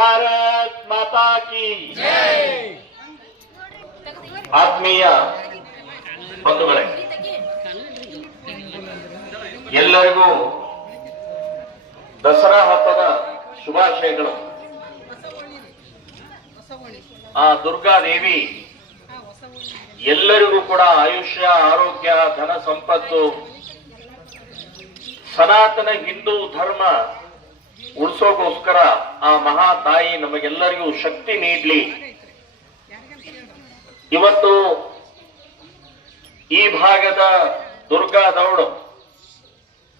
ಭಾರತ್ ಮಾತಾ ಕಿ ಆತ್ಮೀಯ ಬಂಧುಗಳೇ, ಎಲ್ಲರಿಗೂ ದಸರಾ ಹಬ್ಬದ ಶುಭಾಶಯಗಳು. ಆ ದುರ್ಗಾ ದೇವಿ ಎಲ್ಲರಿಗೂ ಕೂಡ ಆಯುಷ್ಯ, ಆರೋಗ್ಯ, ಧನ ಸಂಪತ್ತು, ಸನಾತನ ಹಿಂದೂ ಧರ್ಮ ಉಳಿಸೋಗೋಸ್ಕರ ಆ ಮಹಾ ತಾಯಿ ನಮಗೆಲ್ಲರಿಗೂ ಶಕ್ತಿ ನೀಡ್ಲಿ. ಇವತ್ತು ಈ ಭಾಗದ ದುರ್ಗಾ ದೌಡು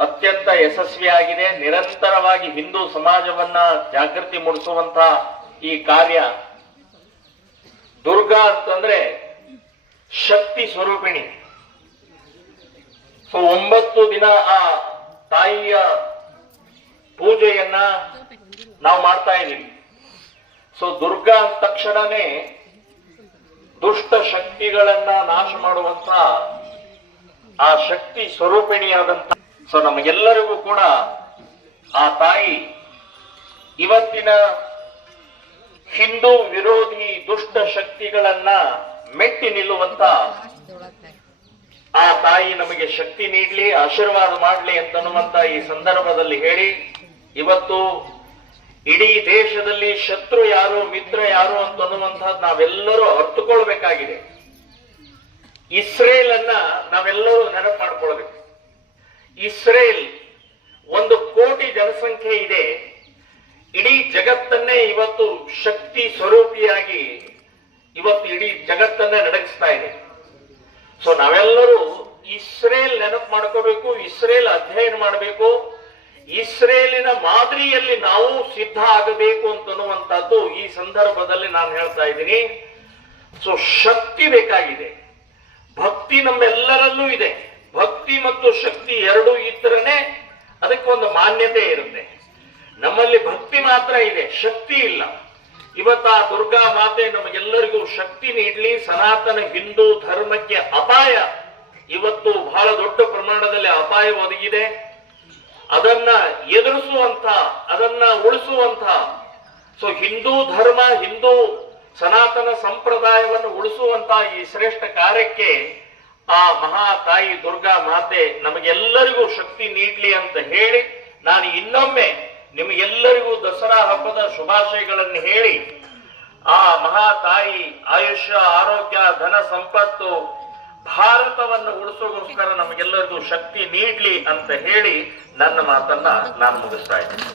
ಅತ್ಯಂತ ಯಶಸ್ವಿಯಾಗಿದೆ. ನಿರಂತರವಾಗಿ ಹಿಂದೂ ಸಮಾಜವನ್ನ ಜಾಗೃತಿ ಮೂಡಿಸುವಂತ ಈ ಕಾರ್ಯ ದುರ್ಗಾ ಅಂತಂದ್ರೆ ಶಕ್ತಿ ಸ್ವರೂಪಿಣಿ. ಸೊ, ಒಂಬತ್ತು ದಿನ ಆ ತಾಯಿಯ ಪೂಜೆಯನ್ನ ನಾವು ಮಾಡ್ತಾ ಇದ್ದೀವಿ. ಸೊ ದುರ್ಗಾ ತಕ್ಷಣನೇ ದುಷ್ಟ ಶಕ್ತಿಗಳನ್ನ ನಾಶ ಮಾಡುವಂತ ಆ ಶಕ್ತಿ ಸ್ವರೂಪಿಣಿಯಾದಂತ ಸೊ ನಮಗೆಲ್ಲರಿಗೂ ಕೂಡ ಆ ತಾಯಿ ಇವತ್ತಿನ ಹಿಂದೂ ವಿರೋಧಿ ದುಷ್ಟ ಶಕ್ತಿಗಳನ್ನ ಮೆಟ್ಟಿ ನಿಲ್ಲುವಂತ ಆ ತಾಯಿ ನಮಗೆ ಶಕ್ತಿ ನೀಡಲಿ, ಆಶೀರ್ವಾದ ಮಾಡಲಿ ಅಂತನ್ನುವಂತ ಈ ಸಂದರ್ಭದಲ್ಲಿ ಹೇಳಿ ಇವತ್ತು ಇಡೀ ದೇಶದಲ್ಲಿ ಶತ್ರು ಯಾರು, ಮಿತ್ರ ಯಾರು ಅಂತನ್ನುವಂತಹದ್ದು ನಾವೆಲ್ಲರೂ ಅರ್ಥಕೊಳ್ಬೇಕಾಗಿದೆ. ಇಸ್ರೇಲ್ ಅನ್ನ ನಾವೆಲ್ಲರೂ ನೆನಪು ಮಾಡ್ಕೊಳ್ಬೇಕು ಇಸ್ರೇಲ್ ಒಂದು ಕೋಟಿ ಜನಸಂಖ್ಯೆ ಇದೆ. ಇಡೀ ಜಗತ್ತನ್ನೇ ಇವತ್ತು ಶಕ್ತಿ ಸ್ವರೂಪಿಯಾಗಿ ಇವತ್ತು ಇಡೀ ಜಗತ್ತನ್ನೇ ನಡಗಿಸ್ತಾ ಇದೆ. ಸೊ ನಾವೆಲ್ಲರೂ ಇಸ್ರೇಲ್ ನೆನಪು ಮಾಡ್ಕೋಬೇಕು, ಇಸ್ರೇಲ್ ಅಧ್ಯಯನ ಮಾಡಬೇಕು. ಇಸ್ರೇಲಿನ ಮಾದರಿಯಲ್ಲಿ ನಾವು ಸಿದ್ಧ ಆಗಬೇಕು ಅಂತನ್ನುವಂಥದ್ದು ಈ ಸಂದರ್ಭದಲ್ಲಿ ನಾನು ಹೇಳ್ತಾ ಇದ್ದೀನಿ. ಸೊ ಶಕ್ತಿ ಬೇಕಾಗಿದೆ. ಭಕ್ತಿ ನಮ್ಮೆಲ್ಲರಲ್ಲೂ ಇದೆ. ಭಕ್ತಿ ಮತ್ತು ಶಕ್ತಿ ಎರಡೂ ಇದ್ರನೆ ಅದಕ್ಕೊಂದು ಮಾನ್ಯತೆ ಇರುತ್ತೆ. ನಮ್ಮಲ್ಲಿ ಭಕ್ತಿ ಮಾತ್ರ ಇದೆ, ಶಕ್ತಿ ಇಲ್ಲ. ಇವತ್ತ ದುರ್ಗಾ ಮಾತೆ ನಮಗೆಲ್ಲರಿಗೂ ಶಕ್ತಿ ನೀಡಲಿ, ಸನಾತನ ಹಿಂದೂ ಧರ್ಮಕ್ಕೆ ಅಪಾಯ. ಇವತ್ತು ಬಹಳ ದೊಡ್ಡ ಪ್ರಮಾಣದಲ್ಲಿ ಅಪಾಯ ಒದಗಿದೆ. ಅದನ್ನ ಎದುರಿಸುವಂತ ಅದನ್ನ ಉಳಿಸುವಂತ ಸೊ ಹಿಂದೂ ಧರ್ಮ, ಹಿಂದೂ ಸನಾತನ ಸಂಪ್ರದಾಯವನ್ನು ಉಳಿಸುವಂತ ಈ ಶ್ರೇಷ್ಠ ಕಾರ್ಯಕ್ಕೆ ಆ ಮಹಾ ತಾಯಿ ದುರ್ಗಾ ಮಾತೆ ನಮಗೆಲ್ಲರಿಗೂ ಶಕ್ತಿ ನೀಡಲಿ ಅಂತ ಹೇಳಿ ನಾನು ಇನ್ನೊಮ್ಮೆ ನಿಮಗೆಲ್ಲರಿಗೂ ದಸರಾ ಹಬ್ಬದ ಶುಭಾಶಯಗಳನ್ನು ಹೇಳಿ, ಆ ಮಹಾ ತಾಯಿ ಆಯುಷ್ಯ, ಆರೋಗ್ಯ, ಧನ, ಸಂಪತ್ತು ಭಾರತವನ್ನು ಉಳಿಸೋಗೋಸ್ಕರ ನಮಗೆಲ್ಲರಿಗೂ ಶಕ್ತಿ ನೀಡ್ಲಿ ಅಂತ ಹೇಳಿ ನನ್ನ ಮಾತನ್ನ ನಾನು ಮುಗಿಸ್ತಾ ಇದ್ದೀನಿ.